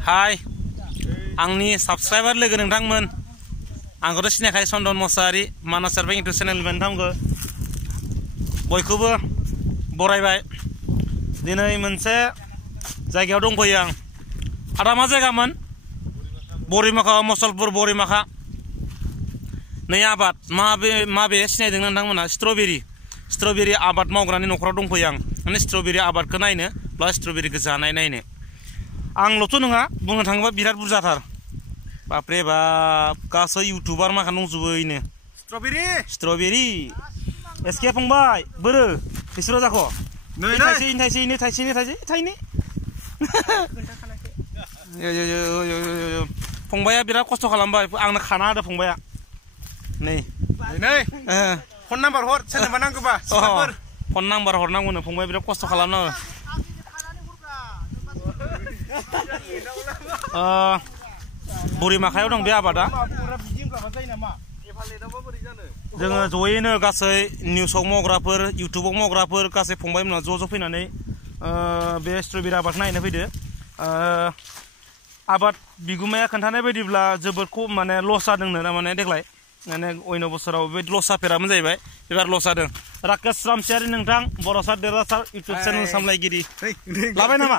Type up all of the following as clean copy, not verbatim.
हाय आंनि साबस्क्राइबार लोगो नोंथांमोन आंखौथ' सिनायखायो चन्दन मोसाहारि मानास सार्फिं इउटुब चेनेल नोंथांमोनखौ बयखौबो बरायबाय दिनै मोनसे जायगायाव दंफैयो आं आदा मा जायगामोन बरिमाखा मसलपुर बरिमाखा नै आबाद माबे सिनायदों नोंथांमोना स्ट्रबेरि आबाद मावग्रानि न'खराव दंफैयो आं माने स्ट्रबेरि आबादखौ नायनो प्लास स्ट्रबेरिखौ जानाय नायनो आंल'थ' नङा बुंनो थाङोबा बिराद बुरजाथार बापरे बाप गासै इउटुबार माखा दंजोबो इनो स्ट्रबेरि एसके फंबाय बोरो बिसोरो जाख' थाइसे फंबाया बिराद खस्थ' खालामबाय आंनो खाना होदो फंबाया नै फन नाम्बार हर सोरनोबा नांगौबा फन नाम्बार हरनांगौनो फंबाया बिराद खस्थ' खालामनांगौ बरिमाखायाव दं बे आबादा जोङो जयैनो गासै निउसाव मावग्राफोर इउटुबाव मावग्राफोर गासै फंबायमोना ज' फैनानै बे स्ट्रबेरि आबाद नायनो फैदो आबाद बिगुमाया खोन्थानाय बायदिब्ला जोबोद खम माने लस जादोंनो माने देग्लाय माने अन्य बोसोराव बेबायदि लस जाफेरामोन जाहैबाय एबार लस जादों राकेश रामसियारि नोंथां बर'सा देरहासार इउटुब चेनेल सामलायगिरि लाबाय नामा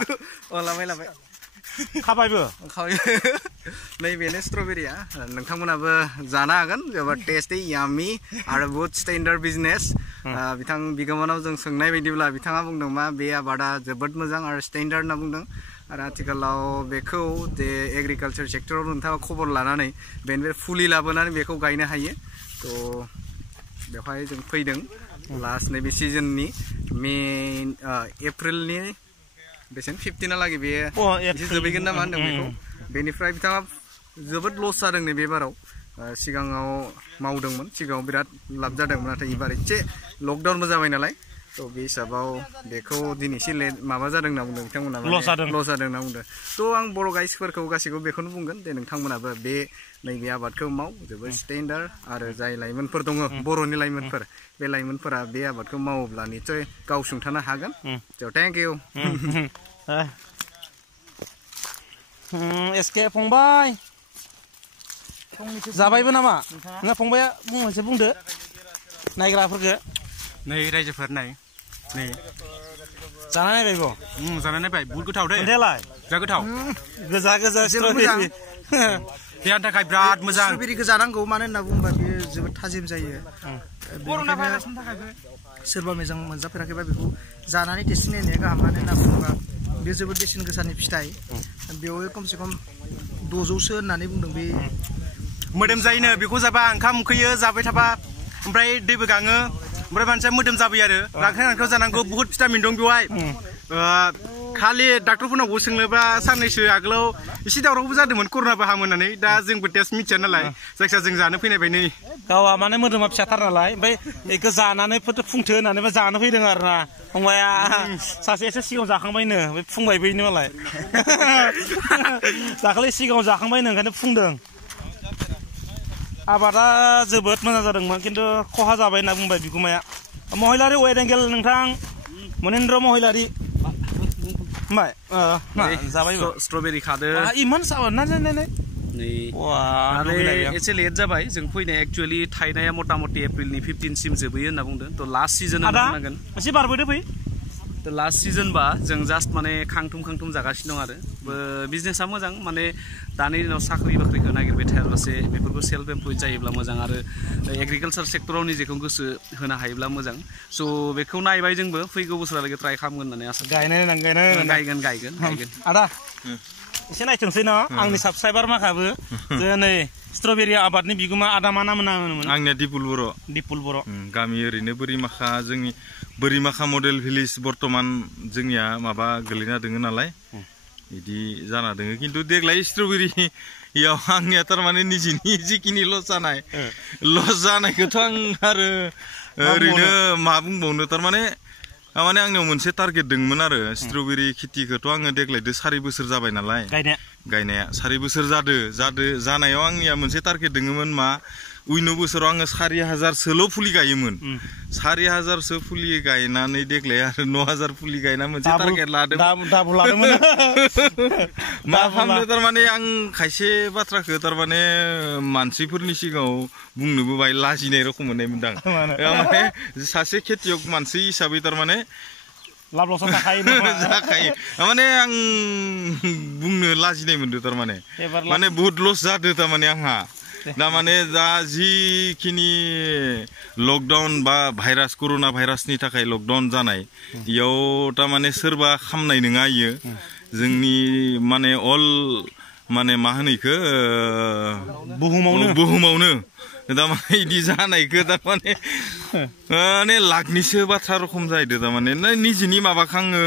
लाबाय खाबायबो नैबेनो स्ट्रबेरिया नोंथांमोनाबो जानो हागोन जोबोद टेस्टि यामी आरो बहुत स्टेन्डार्ड बिजनेस बिथां बिगोमानाव जों सोंनाय बायदिब्ला बिथाङा बुंदों मा बे आबादा जोबोद मोजां आरो स्टेन्डार्ड होनना बुंदों आरो आथिखालाव बेखौ जे एग्रिकालचार सेक्टराव नोंथाङा खबर लानानै बेनिफ्राय फुलि लाबोनानै बेखौ गायनो हायो थ' बेवहाय जों फैदों लास्ट नैबे सिजननि मे एप्रिलनि बेसेन 15 लागि बे जोबैगोन ना मा होनदों बेखौ बेनिफ्राय बिथाङा जोबोद लस जादों नै बे बाराव सिगाङाव मावदोंमोन सिगाङाव बिराद लाब जादोंमोन नाथाय एबार एसे लकडाउनबो जाबाय नालाय थ' बे हिसाबाव बेखौ दिनै एसे माबा जादों होनना बुंदों बिथांमोना लस जादों होनना बुंदों थ' आं बर' गाइसफोरखौ गासैखौबो बेखौनो बुंगोन दे नोंथांमोनाबो बे नैबे आबादखौ माव जोबोद स्टेन्डार्ड आरो जाय लाइमोनफोर दङ बर'नि लाइमोनफोर बे लाइमोनफोरा बे आबादखौ मावोब्ला निस्सय गाव सुंथानो हागोन थ' थेंक इउ एसके फंबाय जाबायबो नामा नोंहा फंबाया मोनसे बुंदो नायग्राफोरखौ नै रायजोफोर नाय नै जानाय नायबायबो जानाय नायबाय बुहुद गोथाव दे देलाय जा गोथाव गोजा स्ट्रबेरि देहानि थाखाय बिराद मोजां स्ट्रबेरिखौ जानांगौ मानो होनना बुङोबा बेयो जोबोद थाजिम जायो सोरबा मोजां मोनजाफेराखैबा बेखौ जानानै टेस्ट नायनाया गाहाम मानो होनना बुङोबा बेयो जोबोद बेसेन गोसानि फिथाइ बेवहाय खमसे खम 600सो होननानै बुंदों बे मोदोम जायोनो बेखौ जाबा ओंखाम उखैयो जाबाय थाबा ओमफ्राय दैबो गाङो ओमफ्राय मानसिया मोदोम जाबाय आरो रांखान्थियाव जानांगौ बुहुद भिटामिन दं बेवहाय खालि डाक्टरफोरनावबो सोंनोबा साननैसो आगोलाव एसे दावरावबो जादोंमोन कर'नाबो हामो होननानै दा जोंबो टेस्ट मिथिया नालाय जायखिजाया जों जानो फैनायबाय नै गावा माने मोदोमा फिसाथार नालाय ओमफ्राय बेखौ जानानै फुंथो होननानै जानो फैदों आरो ना फंबाया सासे एसे सिगाङाव जाखांबायनो बे फुंबायबोनो मालाय दाखालि सिगाङाव जाखांबायनो ओंखायनो फुंदों आबादा जोबोद मोजां जादोंमोन खिन्थु खहा जाबाय होनना बुंबाय बिगुमाया महिलारि वेड एंगेल नोंथां मनेन्द्र महिलारि जाबायबो स्ट्रबेरि खादो इमान साबान ना एसे लेट जाबाय जों फैनाय एक्चुअली थायनाया मथा मथि एप्रिलनि 15 सिम जोबैयो होनना बुंदों थ' लास्ट सिजन होननांगोन एसे बारबोदो फै थ' लास्ट सिजन बा जों जास्ट माने खांथुम जागासिनो दं आरो बिजनेसा मोजां माने दानि दिनाव साख्रि बाख्रिखौ नागिरबाय थायालासे बेफोरखौ सेल्फ एमप्लयड जायोब्ला मोजां आरो एग्रिकालचार सेक्टराव निजेखौ गोसो होनो हायोब्ला मोजां स' बेखौ नायबाय जोंबो फैगौ बोसोरालागै ट्राइ खालामगोन होननानै आसा गायगोन आदा एसे नायथोंसै न आंनि साबस्क्राइबार माखाबो जे नै स्ट्रबेरि आबादनि बिगोमा आदा मा नाम होनोमोन आंनिया दिपुल बर' गामि ओरैनो बोरिमाखा जोंनि बोरिमाखा मडेल भिलेज बर्तमान जोंनिया माबा गोलैना दोङो नालाय बिदि जाना दोङो खिन्थु देग्लाय स्ट्रबेरियाव आंनिया थारमाने निजिनि जिखिनि लस जानायखौथ' आं आरो ओरैनो मा बुंबावनो थारमाने आंनियाव मोनसे टारगेट दंमोन आरो स्ट्रबेरि खेथिखौथ' आङो देग्लायदो 4 बोसोर जाबाय नालाय गायनाया 4 बोसोर जानायाव आंनिया मोनसे टारगेट दङमोन मा उइनो बोसोराव आङो 4000सोल' फुलि गायोमोन 4000सो फुलि गायनानै देग्लाय आरो 9000 फुलि गायना मोनसे टारगेट लादों मा खालामनो थारमाने आं खायसे बाथ्राखौ थारमाने मानसिफोरनि सिगाङाव बुंनोबो बाय लाजिनाय रखम मोननाय मोनदां माने सासे खेतियक मानसि हिसाबै थारमाने लाब लस जाखायो माने आं बुंनो लाजिनाय मोनदों थारमाने माने बहुत लस जादों थारमाने आंहा दा माने दा जिखिनि लकडाउन बा भाइरास कर'ना भाइरासनि थाखाय लकडाउन जानाय इयाव थारमाने सोरबा खामनाय नङा इयो जोंनि माने अल माने मा होनो इखो बुहुमावनो थारमाने इदि जानायखौ थारमाने माने लाखनिसो बाथ्रा रखम जाहैदो थारमाने निजिनि माबाखौ आङो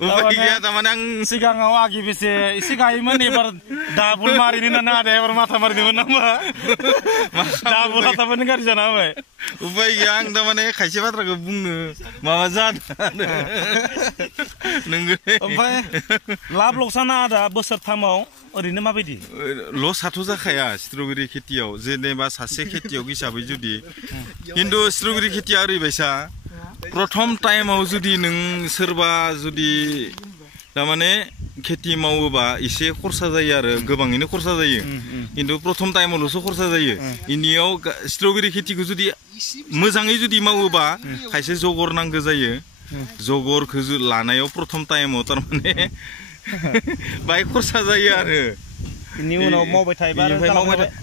उपाय गैया थारमाने आं सिगाङाव आगि बेसे एसे गायोमोन एबार डाबल मारिनो होननानै आदाया एबार माथा मारिदोंमोन नामा डाबल हाथाबानो गाज्रि जाना होबाय उपाय गैया आं थारमाने खायसे बाथ्राखौ बुंनो माबा जादों नोंगो ओमफ्राय लाब लकसाना आदा बोसोरथामाव ओरैनो माबायदि लसआथ' जाखाया स्ट्रबेरि खेथियाव जेनेबा सासे खेतियक हिसाबै जुदि खिन्थु स्ट्रबेरि खेतिया ओरैबायसा प्रथम टाइमाव जुदि नों सोरबा जुदि थारमाने खेति मावोबा एसे खरसा जायो आरो गोबाङैनो खरसा जायो खिन्थु प्रथम टाइमावल'सो खरसा जायो इनियाव स्ट्रबेरि खेतिखौ जुदि मोजाङै जुदि मावोबा खायसे जगर नांगौ जायो जगरखौ लानायाव प्रथम टाइमाव थारमाने बाय खरसा जायो आरो इनि उनाव मावबाय थायोबा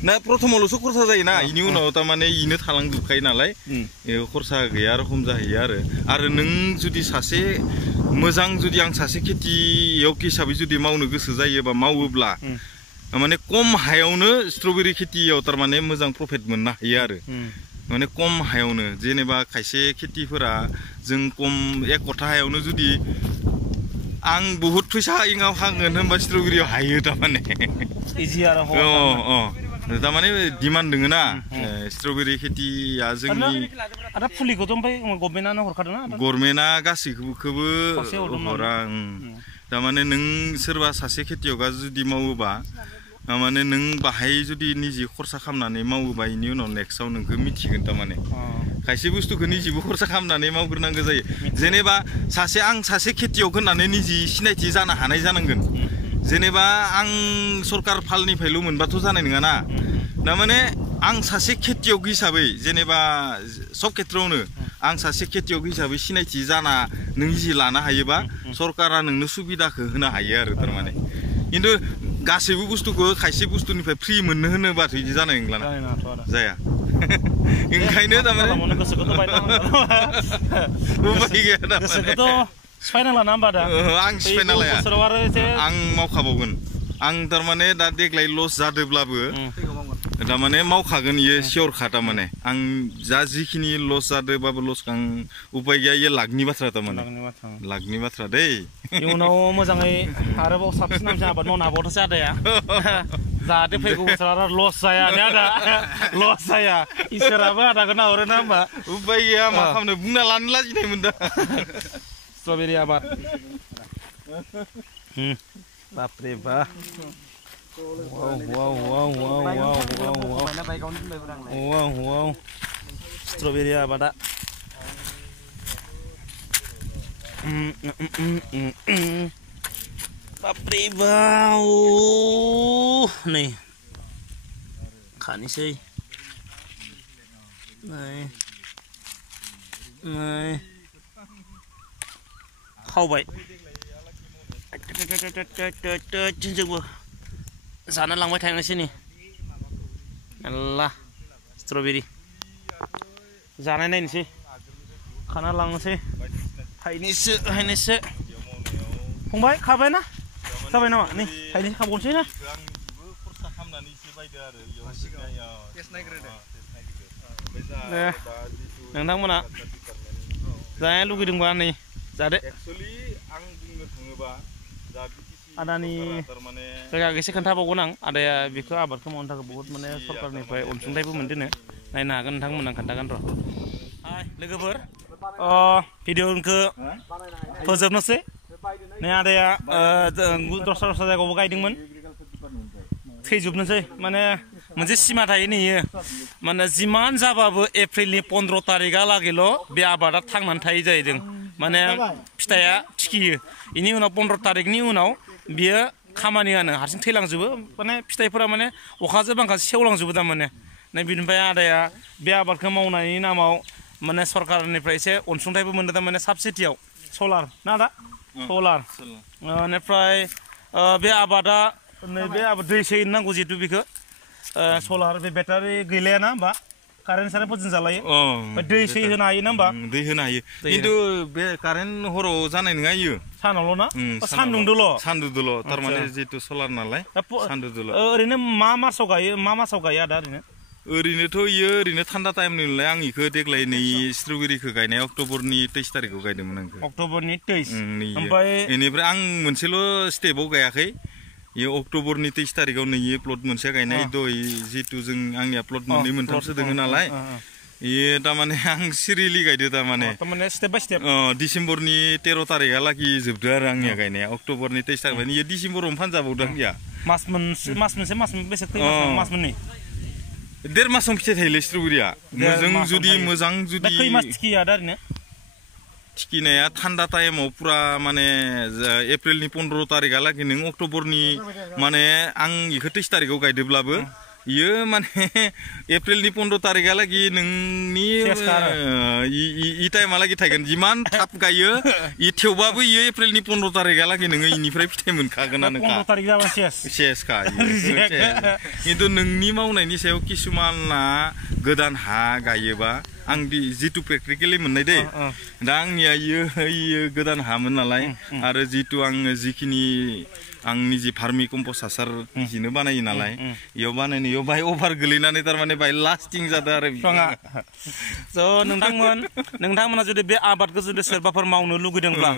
ना प्रथमावल'सो खरसा जायोना इनि उनाव थारमाने इनो थालांजोबखायो नालाय खरसा गैया रखम जाहैयो आरो नों जुदि सासे मोजां जुदि आं सासे खेतियक हिसाबै जुदि मावनो गोसो जायोबा मावोब्ला माने खम हायावनो स्ट्रबेरि खेतियाव थारमाने मोजां प्रफिट मोननो हायो आरो माने खम हायावनो जेनेबा खायसे खेतिफोरा जों खम 1 कथा हायावनो जुदि आं बहुत फैसा इंगाव हागोन होनबा स्ट्रबेरियाव हायो थारमाने इजि आरो थारमाने डिमान्ड दोङो ना स्ट्रबेरि खेतिया जोंनि आदा फुलिखौथ' ओमफ्राय गभर्नमेन्टआनो हरखादोंना गभर्नमेन्टआ गासैखौबो हरा थारमाने नों सोरबा सासे खेतियकआ जुदि मावोबा माने नों बाहाय जुदि निजि खरसा खालामनानै मावोबा इनि उनाव नेक्स्टआव नोंखौ मिथिगोन थारमाने खायसे बुस्थुखौ निजिबो खरसा खालामनानै मावग्रोनांगौ जायो जेनेबा आं सासे खेतियक होननानै निजि सिनायथि जानो हानाय जानांगोन जेनेबा आं सरकार फालनिफ्रायल' मोनबाथ' जानाय नङा ना थारमाने आं सासे खेतियक हिसाबै जेनेबा सब खेत्रआवनो आं सासे खेतियक हिसाबै सिनायथि जाना नों जि लानो हायोबा सरकारा नोंनो सुबिदाखौ होनो हायो आरो थारमाने खिन्थु गासैबो बुस्थुखौ खायसे बुस्थुनिफ्राय फ्रि मोननो होनोबाथ' बिदि जानाय नंला जाया ओंखायनो थारमाने गोसोखौथ' सिफायना लाना होमबा दा आं सिफायना लाया आं मावखाबावगोन आं थारमाने दा देग्लाय लस जादोंब्लाबो थारमाने मावखागोन इयो सियरखा थारमाने आं जा जिखिनि लस जादोंबाबो लसखौ आं उपाय गैया इयो लाखनि बाथ्रा थारमाने लाखनि बाथ्रा दै इयुनाव मोजाङै आरोबाव साबसिन हामसिन आबाद मावनो हाबावथोंसै आदाया जाहाथे फैगौ बोसोराव आरो लस जाया आदा लस जाया इसोराबो आदाखौ नाहरो ना होमबा उपाय गैया मा खालामनो बुंना लानो लाजिनाय मोनदों स्ट्रबेरि आबाद बापरे बा wow स्ट्रबेरि आबादा बापरे बा नै खानोसै खावबाय जोंबो जाना लांबाय थांनोसै नै मेल्ला स्ट्रबेरि जानाय नायनोसै खाना लांनोसै थाइनैसो फंबाय खाबाय ना जाबाय नामा नै थाइनैसो खाबावनोसै ना नोंथांमोना जानो लुगैदोंबा नै जादो आदानि जायगा एसे खोन्थाबावगोन आं आदाया बेखौ आबादखौ मावनो थाखाय बहुत माने सरकारनिफ्राय अनसुंथाइबो मोनदोंनो नायनो हागोन नोंथांमोन आं खोन्थागोन र' लोगोफोर भिडिअखौ फोजोबनोसै नै आदाया दस्रा जायगायावबो गायदोंमोन थैजोबनोसै माने मोनसे सिमा थायो नैयो माने जिमान जाबाबो एप्रिलनि 15 तारिखहालागैल' बे आबादा थांनानै थायो जाहैदों माने फिथाइया थिखियो बेनि उनाव 15 तारिखनि उनाव बियो खामानियानो हारसिं थैलांजोबो माने फिथाइफोरा माने अखाजों बांखाजों सेवलांजोबो थारमाने बिनिफ्राय आदाया बे आबादखौ मावनायनि नामाव माने सरकारनिफ्राय एसे अनसुंथाइबो मोनदों थारमाने साबसिडियाव सलार ना आदा सलार बेनिफ्राय बे आबादा नैबे आबाद दै सै नांगौ जिहेतु बेखौ सलार बे बेटारि गैलायाना होमबा कारेन्ट सारेन्टफोरजों जालायो दै सै होनो हायो ना होमबा दै होनो हायो खिन्थु बे कारेन्ट हराव जानाय नङा इयो सानावल' ना सान्दुंदोल' थारमाने जिहेतु सलार नालाय सान्दुंदोल' ओरैनो मा मासाव गायो आदा ओरैनोथ' इयो ओरैनो थान्दा टाइमनिलाय आं इखो देग्लाय नै स्ट्रबेरिखौ गायनाया अक्ट'बरनि 23 तारिखआव गायदोंमोन आं अक्ट'बरनि 23 ओमफ्राय बेनिफ्राय आं मोनसेल' स्टेपाव गायाखै इयो अक्ट'बरनि 23 तारिखआव नै प्लट मोनसे गायनाय दय जिहेतु जों आंनिया प्लट मोननै मोनथामसो दोङो नालाय इयो थारमाने आं सिरियेलि गायदो थारमाने स्टेप बाय स्टेप डिसेम्बरनि 13 तारिखहालागि जोबदो आरो आंनिया गायनाया अक्ट'बरनि 23 तारिख इयो डिसेम्बरावनो फानजाबावदों आंनिया मास मोनसे मास मोननै 1.5 मासावनो फिथाइ थायोलै स्ट्रबेरिया मोजां जुदि खै मास थिखियो आदा ओरैनो थिखिनाया थान्दा टाइमाव पुरा माने एप्रिलनि 15 तारिखहालागि नों अक्ट'बरनि माने आं इखौ 23 तारिखआव गायदोब्लाबो इयो माने एप्रिलनि 15 तारिखहालागि नोंनि इ टाइमहालागि थागोन जिमान थाब गायो इ थेवबाबो इयो एप्रिलनि 15 तारिखहालागि नोङो इनिफ्राय फिथाइ मोनखागोनानोखा 15 तारिख जाबा सेसखा खिन्थु नोंनि मावनायनि सायाव किसुमाना गोदान हा गायोबा आं जितु प्रेक्टिकेलि मोननाय दे दा आंनिया इयो गोदान हामोन नालाय आरो जितु आङो जिखिनि आंनि जि फार्मि कम्पस्ट हासार निजिनो बानायो नालाय इयाव बानायनायाव बाहाय अभार गोलैनानै थारमाने बाहाय लास्टिं जादों आरो बिफाङा स' नोंथांमोना जुदि बे आबादखौ जुदि सोरबाफोर मावनो लुगैदोंब्ला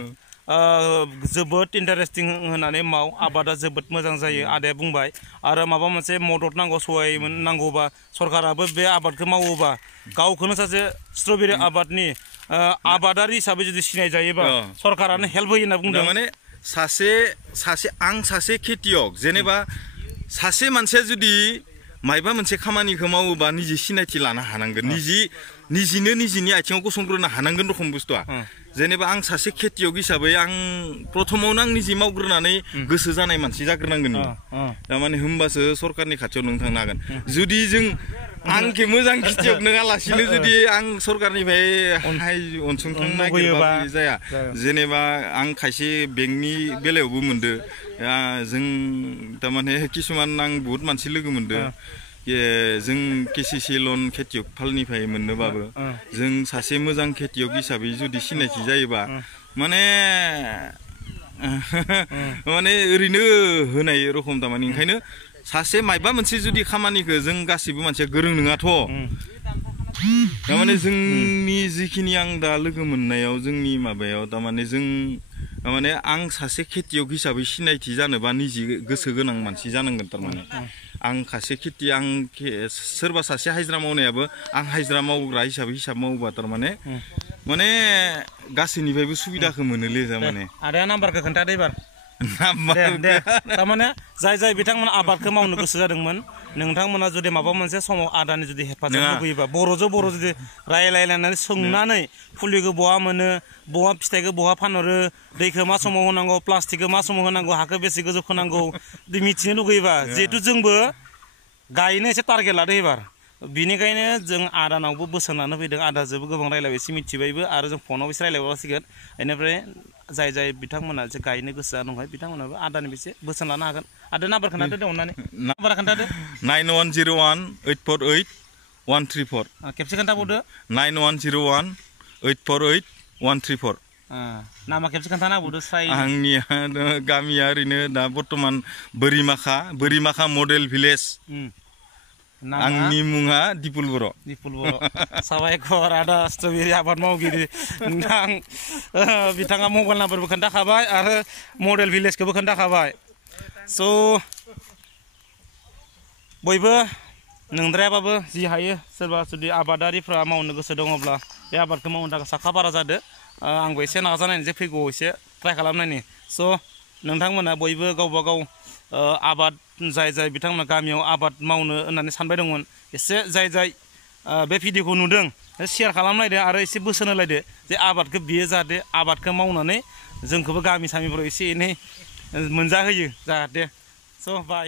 जोबोद इन्टारेस्टिं होनानै माव आबादा जोबोद मोजां जायो आदाया बुंबाय आरो माबा मोनसे मदद नांगौ सहाय नांगौबा सरकाराबो बे आबादखौ मावोबा गावखौनो सासे स्ट्रबेरि आबादनि आबादारि हिसाबै जुदि सिनाय जायोबा सरकारानो हेल्प होयो होनना बुंदों माने आं सासे खेतियक जेनेबा सासे मानसिया जुदि मायबा मोनसे खामानिखौ मावोबा निजे सिनायथि लानो हानांगोन निजिनो निजिनि आथिङाव गसंग्रोनो हानांगोन रखम बुस्थुआ जेनेबा आं सासे खेतियक हिसाबै आं प्रथमावनो आं निजे मावग्रोनानै गोसो जानाय मानसि जाग्रोनांगोन थारमाने होमबासो सरकारनि खाथियाव नों थांनो हागोन जुदि जों आंखे मोजां खेतियक नङालासिनो जुदि आं सरकारनिफ्राय अनसुंथाइ नागिरबा जाया जेनेबा आं खायसे बेंकनि बेलायावबो मोनदो जों थारमाने किसुमान आं बहुत मानसि लोगो मोनदो जों केसिसि लन खेतियक फालनिफ्राय मोननोबाबो जों सासे मोजां खेतियक हिसाबै जुदि सिनायथि जायोबा माने ओरैनो होनाय रखम थारमाने ओंखायनो सासे मायबा मोनसे जुदि खामानिखौ जों गासिबो मानसिया गोरों नङाथ' थारमाने जोंनि जिखिनि आं दा लोगो मोननायाव जोंनि माबायाव थारमाने जों माने आं सासे खेतियक हिसाबै सिनायथि जानोबा निजे गोसो गोनां मानसि जानांगोन थारमाने आं खासे खेति आं सोरबा सासे हाजिरा मावनायाबो आं हाजिरा मावग्रा हिसाबै हिसाब मावोबा थारमाने माने गासैनिफ्रायबो सुबिदाखौ मोनोलै थारमाने आदाया नाम्बारखौ खोन्थादो एबार दे थारमाने जाय बिथांमोना आबादखौ मावनो गोसो जादोंमोन नोंथांमोना जुदि माबा मोनसे समाव आदानि जुदि हेफाजाब लुबैयोबा बर'जों बर' जुदि रायलायलायनानै सोंनानै फुलिखौ बहा मोनो बहा फिथाइखौ बहा फानहरो दैखौ मा समाव होनांगौ प्लास्टिकखौ मा समाव होनांगौ हाखौ बेसे गोजौ खोनांगौ मिथिनो लुगैयोबा जिहेतु जोंबो गायनो एसे टारगेट लादो एबार बिनिखायनो जों आदानावबो बोसोन लानो फैदों आदाजोंबो गोबां रायलायबाय एसे मिथिबायबो आरो जों फनाव एसे रायलायबावसिगोन बेनिफ्राय जाय बिथांमोना जे गायनो गोसो जादोंहाय बिथांमोनाबो आदानि एसे बोसोन लानो हागोन आदा नाम्बार खोन्थादो दे अननानै नाम्बार खोन्थादो 9101848134 खेबसे खोन्थाबावदो 9101848134 नामा खेबसे खोन्थाना होबावदो आंनिया गामिया ओरैनो दा बर्तमान बोरिमाखा मडेल भिलेज आंनि मुङा दिपुल बर' साबायखर आदा स्ट्रबेरि आबाद मावगिरि नोंथां बिथाङा मबाइल नाम्बारबो खोन्थाखाबाय आरो मडेल भिलेजखौबो खोन्थाखाबाय स' बयबो नोंद्रायाबाबो जि हायो सोरबा जुदि आबादारिफ्रा मावनो गोसो दङब्ला बे आबादखौ मावनो थाखाय साखा फारा जादो आंबो एसे नाजानायनि जे फैगौ एसे ट्राइ खालामनायनि स' नोंथांमोना बयबो गावबा गाव आबाद जाय बिथांमोना गामियाव आबाद मावनो होननानै सानबाय दंमोन एसे जाय बे भिडिअखौ नुदों शेयार खालामलायदो आरो एसे बोसोन होलायदो जे आबादखौ बियो जाहाथे आबादखौ मावनानै जोंखौबो गामि सामिफोराव एसे एनै मोनजाहोयो जाहाथे स' बाय